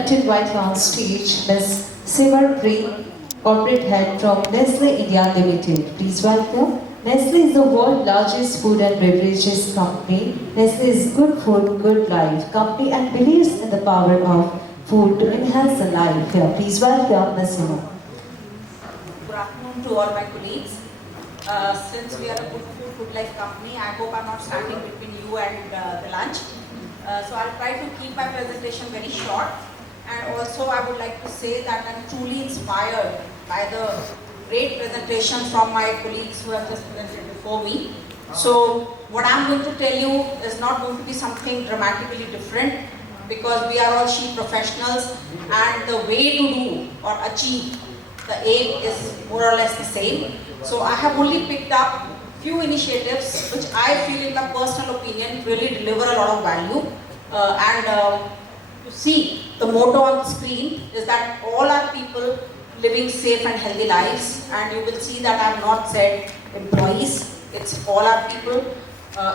like to invite on stage Ms. Sivarpreet, Corporate Head from Nestle India Limited. Please welcome. Nestle is the world's largest food and beverages company. Nestle is good food, good life company and believes in the power of food to enhance the life. Here, please welcome Ms. Sivar. Good afternoon to all my colleagues. Since we are a good food, good life company, I hope I'm not standing between you and the lunch. So I'll try to keep my presentation very short. And also I would like to say that I'm truly inspired by the great presentation from my colleagues who have just presented before me. So what I'm going to tell you is not going to be something dramatically different, because we are all chief professionals and the way to do or achieve the aim is more or less the same. So I have only picked up few initiatives which I feel, in my personal opinion, really deliver a lot of value. You see, the motto on the screen is that all are people living safe and healthy lives, and you will see that I have not said employees, it's all our people,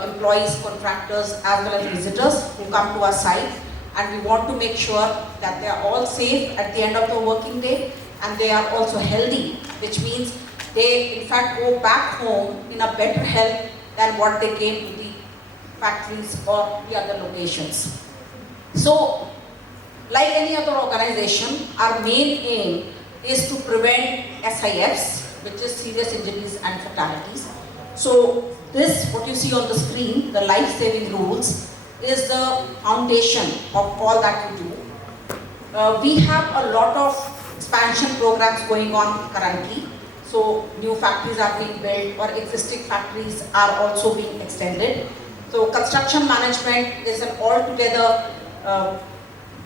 employees, contractors as well as visitors who come to our site, and we want to make sure that they are all safe at the end of the working day and they are also healthy, which means they in fact go back home in a better health than what they came to the factories or the other locations. So, like any other organization, our main aim is to prevent SIFs, which is serious injuries and fatalities. So this, what you see on the screen, the life-saving rules, is the foundation of all that we do. We have a lot of expansion programs going on currently. So new factories are being built or existing factories are also being extended. So construction management is an altogether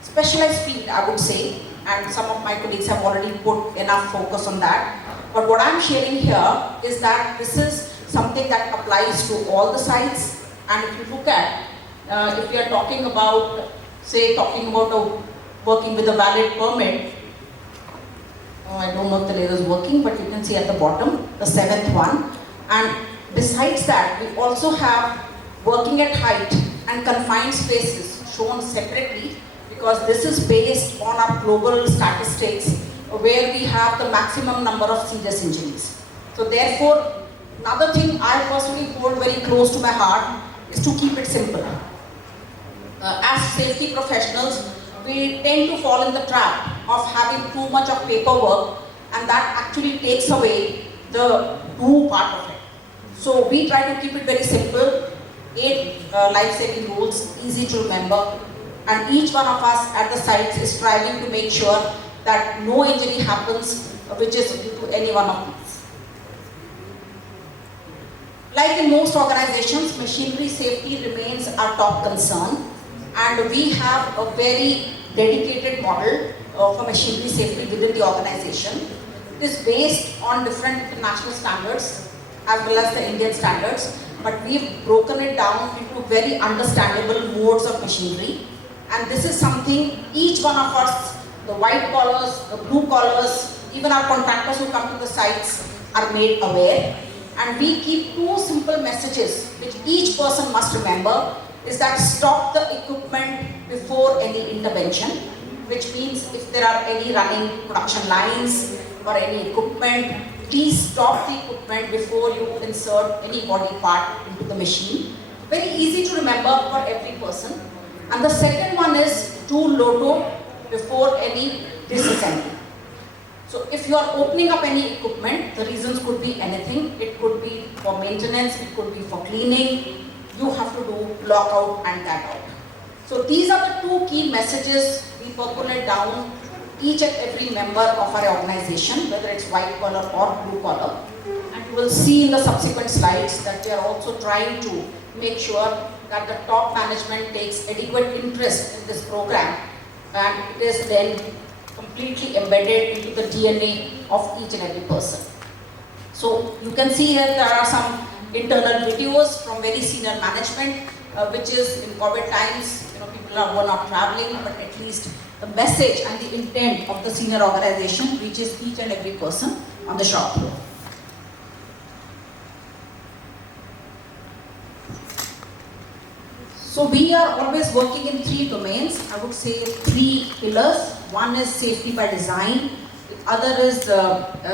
specialized field, I would say, and some of my colleagues have already put enough focus on that. But what I'm sharing here is that this is something that applies to all the sites. And if you look at, if we are talking about, say, working with a valid permit, I don't know if the laser is working, but you can see at the bottom, the 7th one. And besides that, we also have working at height and confined spaces shown separately, because this is based on our global statistics where we have the maximum number of serious injuries. So therefore, another thing I personally hold very close to my heart is to keep it simple. As safety professionals, we tend to fall in the trap of having too much of paperwork, and that actually takes away the do part of it. So we try to keep it very simple, 8 life-saving rules, easy to remember, and each one of us at the sites is striving to make sure that no injury happens which is due to any one of these. Like in most organizations, machinery safety remains our top concern, and we have a very dedicated model for machinery safety within the organization. It is based on different international standards as well as the Indian standards, but we've broken it down into very understandable modes of machinery. And this is something each one of us, the white collars, the blue collars, even our contractors who come to the sites are made aware. And we keep 2 simple messages which each person must remember, is that stop the equipment before any intervention, which means if there are any running production lines or any equipment, please stop the equipment before you insert any body part into the machine. Very easy to remember for every person. And the second one is do LOTO before any disassembly. So if you are opening up any equipment, the reasons could be anything. It could be for maintenance, it could be for cleaning. You have to do lockout and tag out. So these are the 2 key messages we percolate down each and every member of our organization, whether it's white collar or blue collar. And you will see in the subsequent slides that we are also trying to make sure that the top management takes adequate interest in this program, and it is then completely embedded into the DNA of each and every person. So you can see here there are some internal videos from very senior management, which is in COVID times, people were not traveling, but at least the message and the intent of the senior organization reaches each and every person on the shop floor. So we are always working in three domains. I would say three pillars. One is safety by design, the other is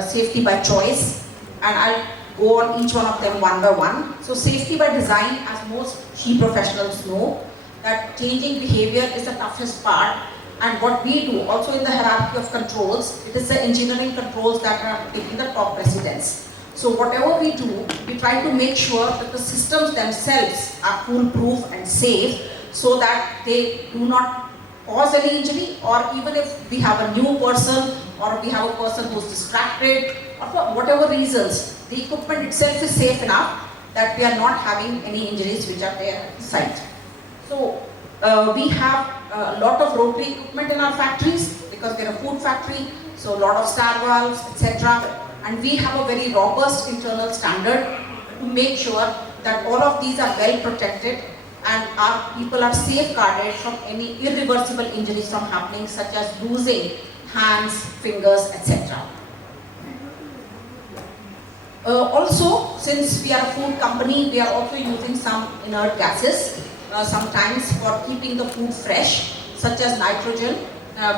safety by choice, and I'll go on each one of them one by one. So safety by design, as most SHE professionals know, that changing behavior is the toughest part, and what we do also in the hierarchy of controls, it is the engineering controls that are taking the top precedence. So whatever we do, we try to make sure that the systems themselves are foolproof and safe, so that they do not cause any injury, or even if we have a new person or we have a person who's distracted, or for whatever reasons, the equipment itself is safe enough that we are not having any injuries which are there at the site. So we have a lot of rotary equipment in our factories because we are a food factory, so a lot of star valves, etc. And we have a very robust internal standard to make sure that all of these are well protected and our people are safeguarded from any irreversible injuries from happening, such as losing hands, fingers, etc. Also, since we are a food company, we are also using some inert gases, sometimes for keeping the food fresh, such as nitrogen,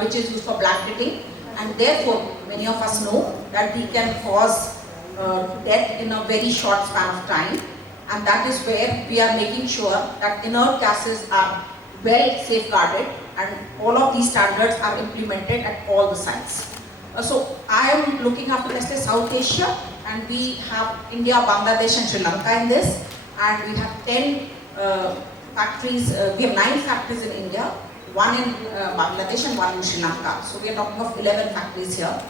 which is used for blanketing, and therefore many of us know that we can cause death in a very short span of time, and that is where we are making sure that inert gases are well safeguarded and all of these standards are implemented at all the sites. So I am looking after Nestle South Asia, and we have India, Bangladesh and Sri Lanka in this, and we have 10 factories, we have 9 factories in India, 1 in Bangladesh and 1 in Sri Lanka. So we are talking of 11 factories here.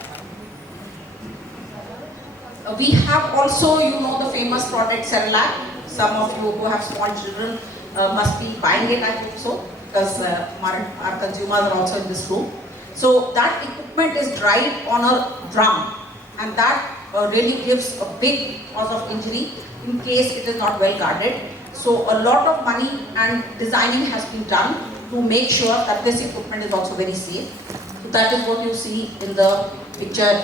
We have also, you know, the famous product Cerelac. Some of you who have small children must be buying it, I hope so, because our consumers are also in this room. So that equipment is dried on a drum, and that really gives a big cause of injury in case it is not well guarded. So a lot of money and designing has been done to make sure that this equipment is also very safe. So that is what you see in the picture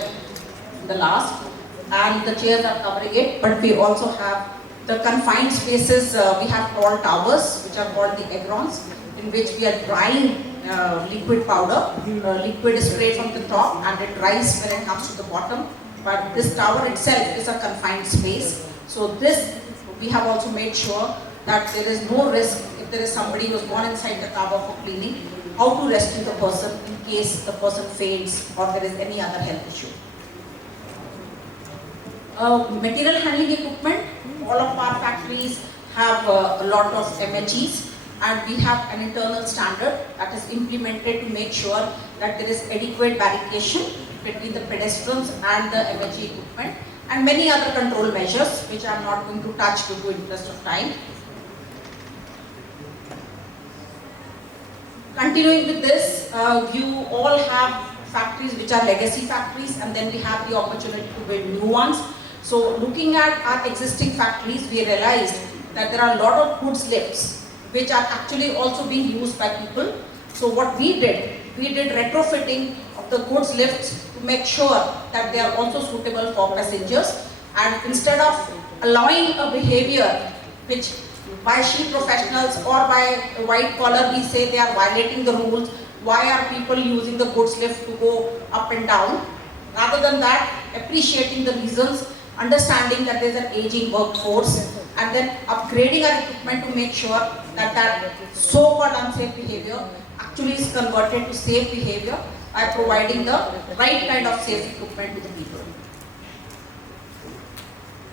in the last, and the chairs are covering it, but we also have the confined spaces. We have tall towers which are called the agrons, in which we are drying liquid powder. Liquid is sprayed from the top and it dries when it comes to the bottom, but this tower itself is a confined space. So this, we have also made sure that there is no risk if there is somebody who has gone inside the tower for cleaning, how to rescue the person in case the person faints or there is any other health issue. Material handling equipment, all of our factories have a lot of MHEs, and we have an internal standard that is implemented to make sure that there is adequate barrication between the pedestrians and the MHE equipment, and many other control measures which I am not going to touch due to interest of time. Continuing with this, you all have factories which are legacy factories, and then we have the opportunity to build new ones. So looking at our existing factories, we realized that there are a lot of goods lifts which are actually also being used by people. So what we did retrofitting of the goods lifts to make sure that they are also suitable for passengers, and instead of allowing a behavior which by SHE professionals or by white collar we say they are violating the rules, why are people using the goods lift to go up and down? Rather than that, appreciating the reasons, understanding that there is an aging workforce, and then upgrading our equipment to make sure that that so-called unsafe behavior actually is converted to safe behavior by providing the right kind of safe equipment to the people.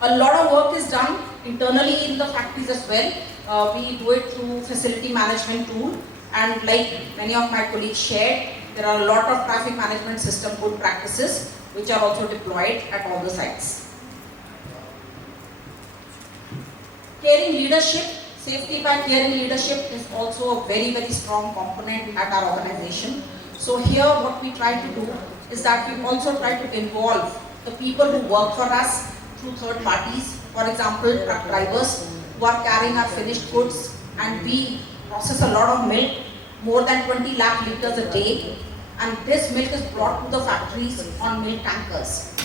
A lot of work is done internally in the factories as well. We do it through facility management tool, and like many of my colleagues shared, there are a lot of traffic management system good practices which are also deployed at all the sites. Caring leadership, safety by caring leadership is also a very, very strong component at our organization. So here what we try to do is that we also try to involve the people who work for us through third parties. For example, truck drivers who are carrying our finished goods, and we process a lot of milk, more than 20 lakh liters a day, and this milk is brought to the factories on milk tankers.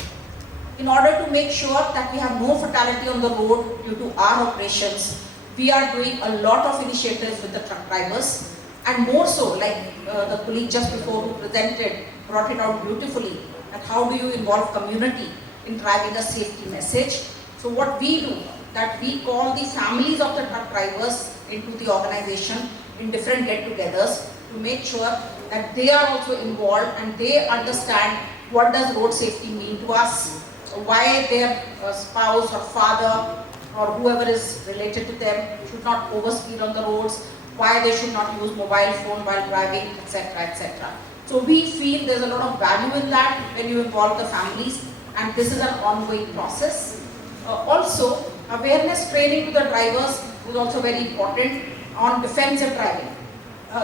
In order to make sure that we have no fatality on the road due to our operations, we are doing a lot of initiatives with the truck drivers, and more so, like the colleague just before who presented, brought it out beautifully, that how do you involve community in driving a safety message. So what we do, that we call the families of the truck drivers into the organization in different get-togethers to make sure that they are also involved and they understand what does road safety mean to us, why their spouse or father or whoever is related to them should not overspeed on the roads, why they should not use mobile phone while driving, etc., etc. So we feel there's a lot of value in that when you involve the families, and this is an ongoing process. Also, awareness training to the drivers is also very important on defensive driving.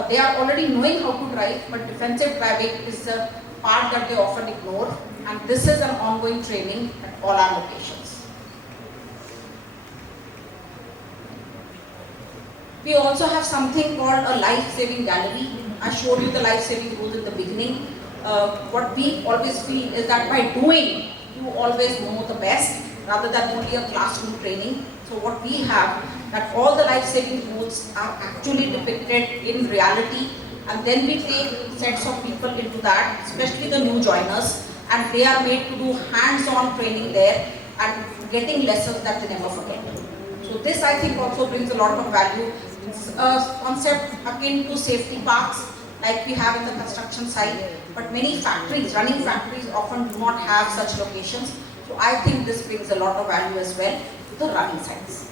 They are already knowing how to drive, but defensive driving is the part that they often ignore, and this is an ongoing training at all our locations. We also have something called a life-saving gallery. I showed you the life-saving rules in the beginning. What we always feel is that by doing, you always know the best rather than only a classroom training. So what we have, that all the life-saving rules are actually depicted in reality, and then we take sets of people into that, especially the new joiners, and they are made to do hands-on training there and getting lessons that they never forget. So this, I think, also brings a lot of value. It's a concept akin to safety parks like we have in the construction site, but many factories, running factories, often do not have such locations. So I think this brings a lot of value as well to the running sites.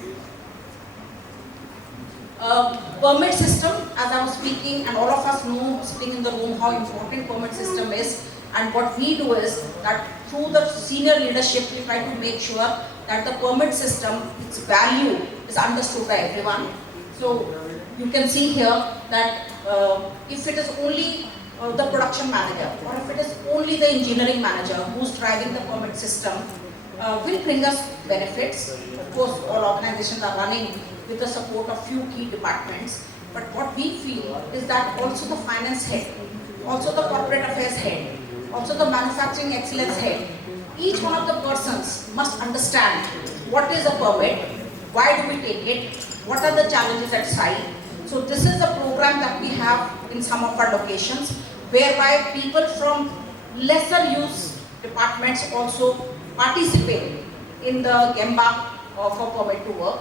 Permit system, as I was speaking, and all of us know sitting in the room how important permit system is, and what we do is that through the senior leadership we try to make sure that the permit system, its value is understood by everyone. So you can see here that if it is only the production manager, or if it is only the engineering manager who's driving the permit system, will bring us benefits. Of course, all organizations are running with the support of few key departments, but what we feel is that also the finance head, also the corporate affairs head, also the manufacturing excellence head, each one of the persons must understand what is a permit, why do we take it, what are the challenges at site. So this is a program that we have in some of our locations, whereby people from lesser use departments also participate in the Gemba for permit to work.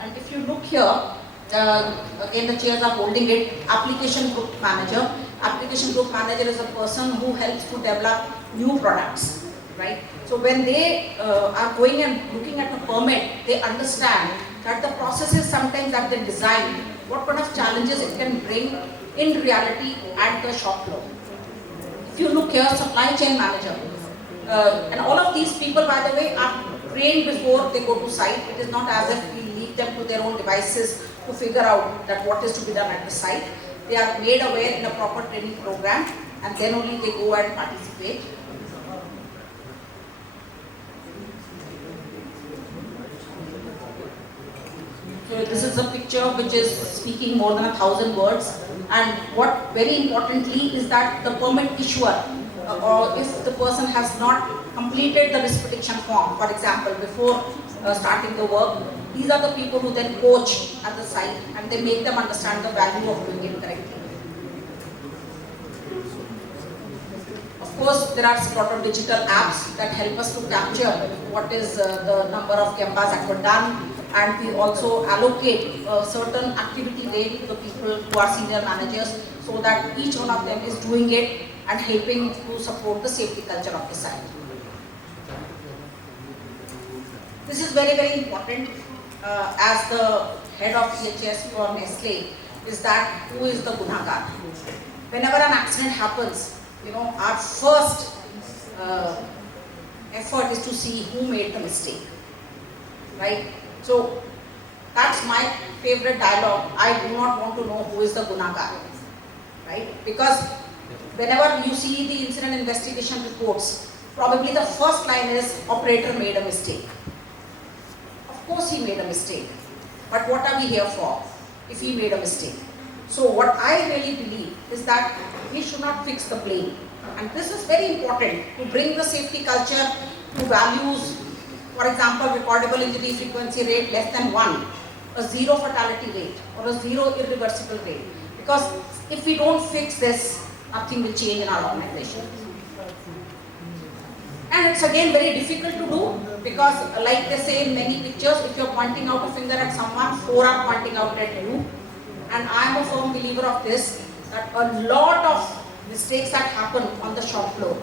And if you look here, again the chairs are holding it, application group manager. Application group manager is a person who helps to develop new products, right? So when they are going and looking at a permit, they understand that the processes sometimes that they design, what kind of challenges it can bring in reality at the shop floor. If you look here, supply chain manager, and all of these people, by the way, are trained before they go to site. It is not as if we leave them to their own devices to figure out that what is to be done at the site. They are made aware in a proper training program, and then only they go and participate. So this is a picture which is speaking more than 1,000 words, and what very importantly is that the permit issuer, or if the person has not completed the risk prediction form, for example, before starting the work, these are the people who then coach at the site, and they make them understand the value of doing it correctly. Of course, there are a lot of digital apps that help us to capture what is the number of Gembas that were done, and we also allocate a certain activity day to the people who are senior managers, so that each one of them is doing it and helping to support the safety culture of the site. This is very, very important. As the head of EHS for Nestle, is that who is the gunagar? Whenever an accident happens, our first effort is to see who made the mistake, right? So that's my favorite dialogue. I do not want to know who is the gunagar, right? Because whenever you see the incident investigation reports, probably the first line is operator made a mistake. Of course he made a mistake, but what are we here for if he made a mistake? So what I really believe is that we should not fix the blame, and this is very important to bring the safety culture to values. For example, recordable injury frequency rate less than 1. a zero fatality rate or a zero irreversible rate. Because if we don't fix this, nothing will change in our organization. And it's again very difficult to do because like they say in many pictures, if you're pointing out a finger at someone, 4 are pointing out at you. And I'm a firm believer of this, that a lot of mistakes that happen on the shop floor.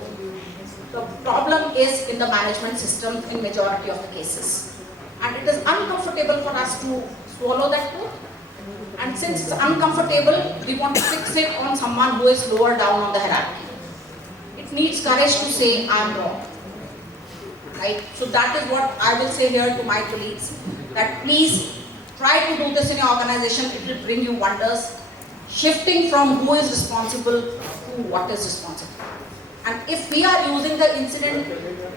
The problem is in the management system in majority of the cases. And it is uncomfortable for us to swallow that truth. And since it's uncomfortable, we want to fix it on someone who is lower down on the hierarchy. It needs courage to say, I'm wrong. Right? So that is what I will say here to my colleagues, that please try to do this in your organization. It will bring you wonders. Shifting from who is responsible to what is responsible. And if we are using the incident,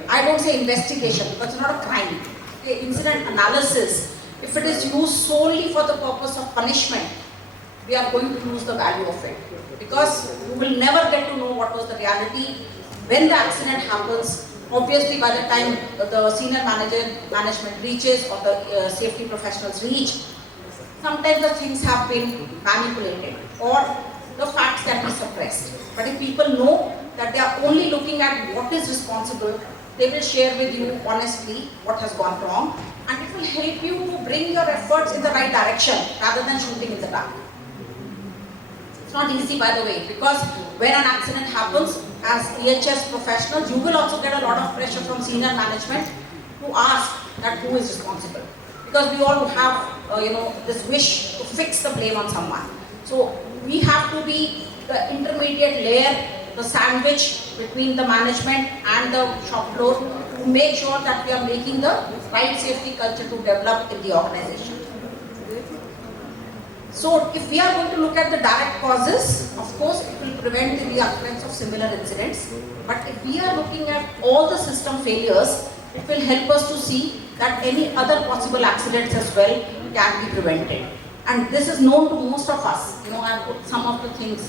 I don't say investigation because it's not a crime. Okay, incident analysis, if it is used solely for the purpose of punishment, we are going to lose the value of it. Because you will never get to know what was the reality. When the accident happens, obviously by the time the senior management reaches or the safety professionals reach, sometimes the things have been manipulated or the facts can be suppressed. But if people know that they are only looking at what is responsible, they will share with you honestly what has gone wrong, and it will help you to bring your efforts in the right direction rather than shooting in the dark. It's not easy, by the way, because when an accident happens, as EHS professionals, you will also get a lot of pressure from senior management to ask that who is responsible. Because we all have this wish to fix the blame on someone. So we have to be the intermediate layer, the sandwich between the management and the shop floor to make sure that we are making the right safety culture to develop in the organization. So if we are going to look at the direct causes, of course it will prevent the reoccurrence of similar incidents. But if we are looking at all the system failures, it will help us to see that any other possible accidents as well can be prevented. And this is known to most of us. I put some of the things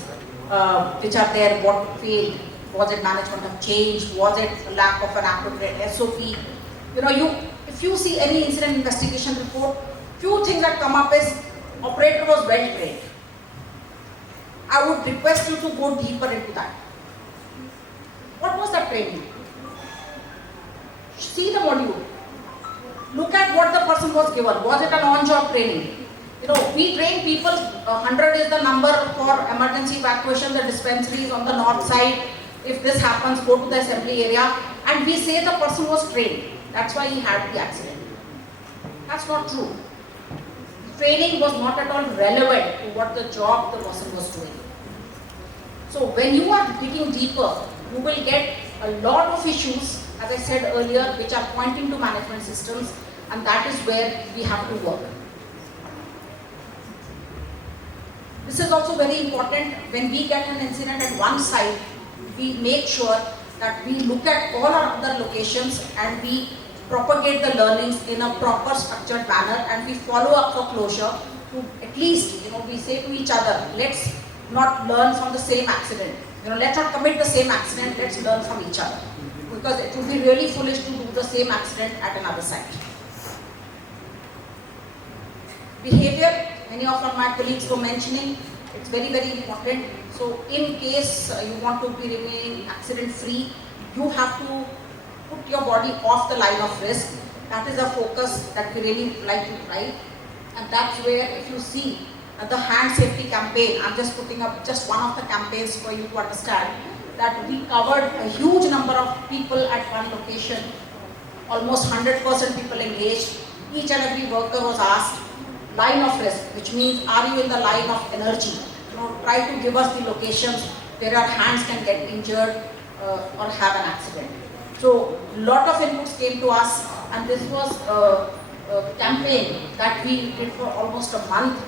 which are there, what failed. Was it management of change? Was it a lack of an appropriate SOP? If you see any incident investigation report, few things that come up is operator was well trained. I would request you to go deeper into that. What was that training? See the module. Look at what the person was given. Was it an on-job training? We train people, 100 is the number for emergency evacuation, the dispensaries on the north side. If this happens, go to the assembly area. And we say the person was trained. That's why he had the accident. That's not true. Training was not at all relevant to what the job the person was doing. So when you are digging deeper, you will get a lot of issues, as I said earlier, which are pointing to management systems, and that is where we have to work. This is also very important. When we get an incident at one site, we make sure that we look at all our other locations and we propagate the learnings in a proper structured manner, and we follow up for closure to at least, we say to each other, let's not learn from the same accident. Let's not commit the same accident, let's learn from each other. Because it would be really foolish to do the same accident at another site. Behavior, many of my colleagues were mentioning, it's very, very important. So in case you want to be remaining accident free, you have to put your body off the line of risk. That is a focus that we really like to drive. And that's where, if you see the hand safety campaign, I'm just putting up just one of the campaigns for you to understand that we covered a huge number of people at one location, almost 100% people engaged. Each and every worker was asked, line of risk, which means are you in the line of energy? Try to give us the locations where our hands can get injured or have an accident. So a lot of inputs came to us, and this was a campaign that we did for almost a month,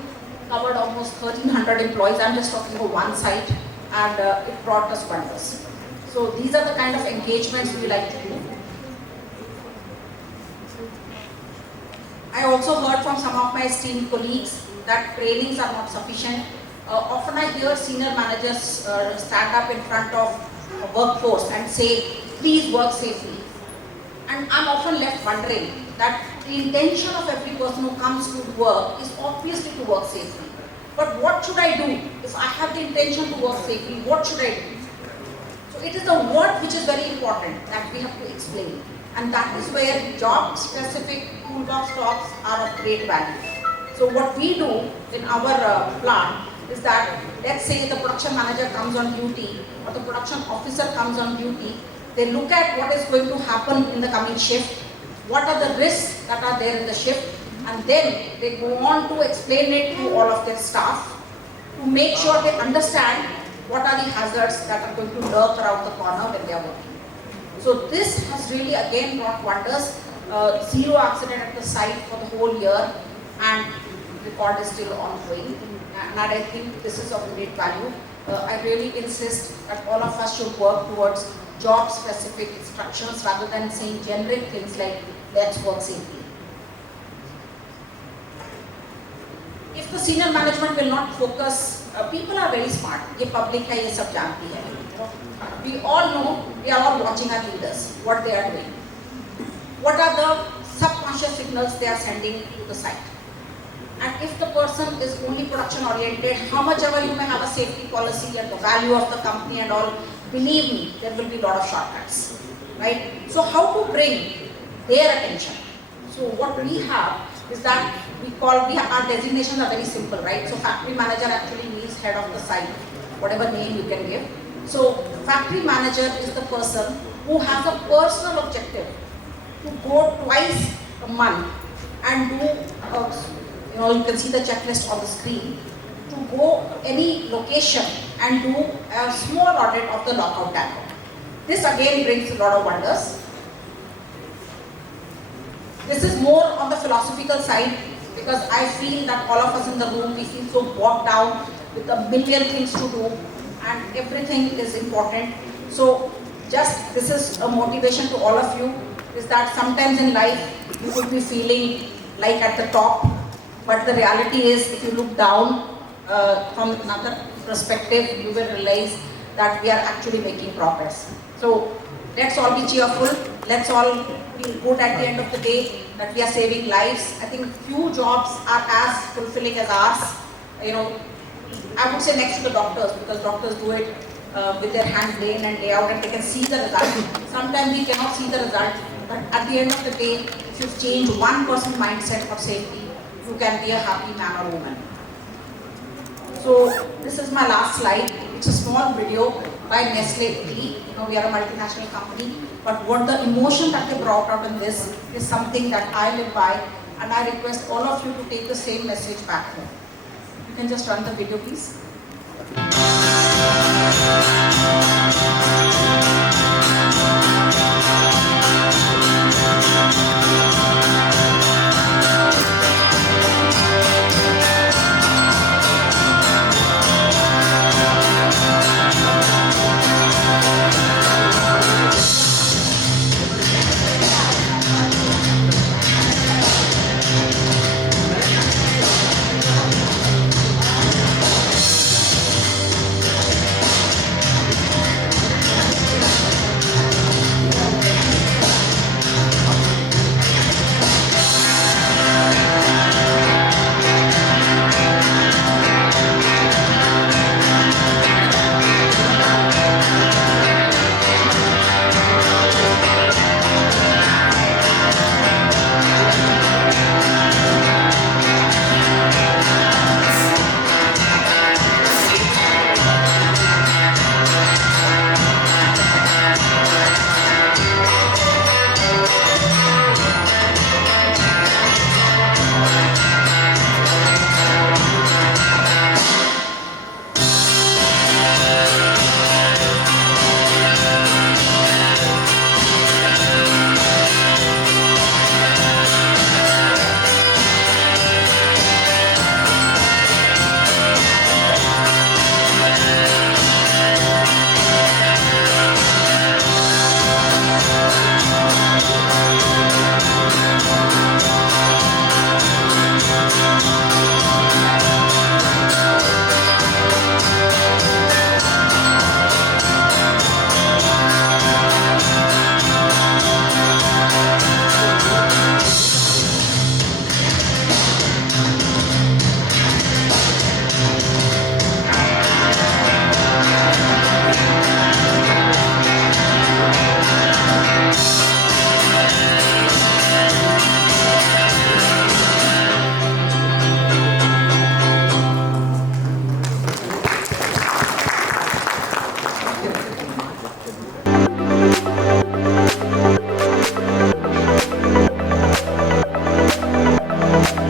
covered almost 1,300 employees. I'm just talking about one site, and it brought us wonders. So these are the kind of engagements we like to do. I also heard from some of my esteemed colleagues that trainings are not sufficient. Often I hear senior managers stand up in front of a workforce and say, please work safely. And I'm often left wondering that the intention of every person who comes to work is obviously to work safely. But what should I do? If I have the intention to work safely, what should I do? So it is the what which is very important that we have to explain. And that is where job-specific toolbox talks are of great value. So what we do in our plant is that, let's say the production manager comes on duty or the production officer comes on duty, they look at what is going to happen in the coming shift, what are the risks that are there in the shift, and then they go on to explain it to all of their staff to make sure they understand what are the hazards that are going to lurk around the corner when they are working. So this has really again brought wonders. Zero accident at the site for the whole year, and the record is still ongoing. And I think this is of great value. I really insist that all of us should work towards job-specific instructions rather than saying generic things like let's work safely. If the senior management will not focus, people are very smart. ये public है, ये सब जानती है. We all know, we are all watching our leaders, what they are doing. What are the subconscious signals they are sending to the site? And if the person is only production oriented, how much ever you may have a safety policy and the value of the company and all, believe me, there will be a lot of shortcuts, right? So how to bring their attention? So what we have is that our designations are very simple, right? So factory manager actually means head of the site, whatever name you can give. So factory manager is the person who has a personal objective to go twice a month and do, you can see the checklist on the screen, to go any location and do a small audit of the lockout tank. This again brings a lot of wonders. This is more on the philosophical side because I feel that all of us in the room, we feel so bogged down with a million things to do and everything is important. So just this is a motivation to all of you, is that sometimes in life you could be feeling like at the top, but the reality is if you look down from another perspective, you will realize that we are actually making progress. So let's all be cheerful, let's all feel good at the end of the day that we are saving lives. I think few jobs are as fulfilling as ours. I would say next to the doctors, because doctors do it with their hands day in and day out and they can see the result. Sometimes we cannot see the result, but at the end of the day, if you've changed one person's mindset for safety, you can be a happy man or woman. So this is my last slide. It's a small video by Nestle Italy. We are a multinational company, but what the emotion that they brought out in this is something that I live by, and I request all of you to take the same message back home. You can just run the video, please.